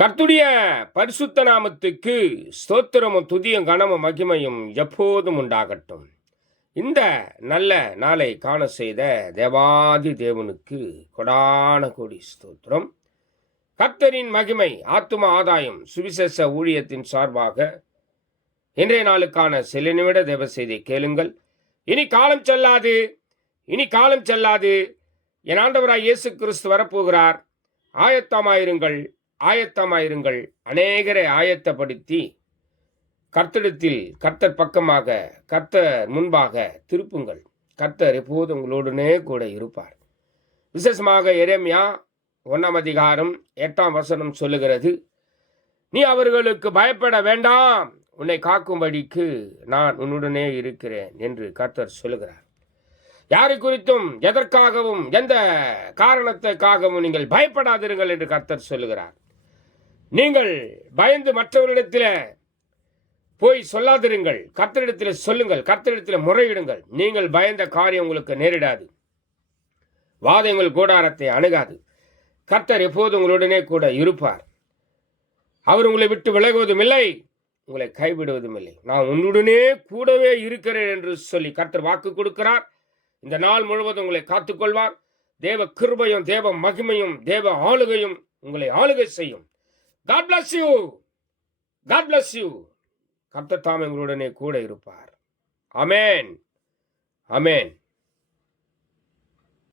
கர்த்தருடைய பரிசுத்த நாமத்துக்கு ஸ்தோத்திரமும் துதியும் கனமும் மகிமையும் எப்போதும் உண்டாகட்டும். இந்த நல்ல நாளை காண செய்த தேவாதி தேவனுக்கு கொடான கோடி ஸ்தோத்திரம். கர்த்தரின் மகிமை ஆத்தும ஆதாயம் சுவிசேஷ ஊழியத்தின் சார்பாக இன்றைய நாளுக்கான சில நிமிட தேவ செய்தியை கேளுங்கள். இனி காலம் செல்லாது, இனி காலம் செல்லாது. என் ஆண்டவராய் இயேசு கிறிஸ்து வரப்போகிறார். ஆயத்தமாயிருங்கள், ஆயத்தமாயிருங்கள். அநேகரை ஆயத்தப்படுத்தி கர்த்தரிடத்தில், கர்த்தர் பக்கமாக, கர்த்தர் முன்பாக திருப்புங்கள். கர்த்தர் எப்போது உங்களோடனே கூட இருப்பார். விசேஷமாக எரேமியா 1 அதிகாரம் 8 சொல்லுகிறது, நீ அவர்களுக்கு பயப்பட வேண்டாம், உன்னை காக்கும்படிக்கு நான் உன்னுடனே இருக்கிறேன் என்று கர்த்தர் சொல்லுகிறார். யாரை குறித்தும் எதற்காகவும் எந்த காரணத்துக்காகவும் நீங்கள் பயப்படாதீர்கள் என்று கர்த்தர் சொல்லுகிறார். நீங்கள் பயந்து மற்றவர்களிடத்தில் போய் சொல்லாதிருங்கள், கர்த்தரிடத்தில் சொல்லுங்கள், கர்த்தரிடத்தில் முறையிடுங்கள். நீங்கள் பயந்த காரியம் உங்களுக்கு நேரிடாது, வாதங்கள் கூடாரத்தை அணுகாது. கர்த்தர் எப்போது உங்களுடனே கூட இருப்பார். அவர் உங்களை விட்டு விலகுவதும் இல்லை, உங்களை கைவிடுவதும் இல்லை. நான் உன்னுடனே கூடவே இருக்கிறேன் என்று சொல்லி கர்த்தர் வாக்கு கொடுக்கிறார். இந்த நாள் முழுவதும் உங்களை காத்துக்கொள்வார். தேவ கிருபையும் தேவ மகிமையும் தேவ ஆளுகையும் உங்களை ஆளுகை செய்யும். God bless you. God bless you. கர்த்தர் தாமே உங்களுடனே கூட இருப்பார். ஆமென், ஆமென்.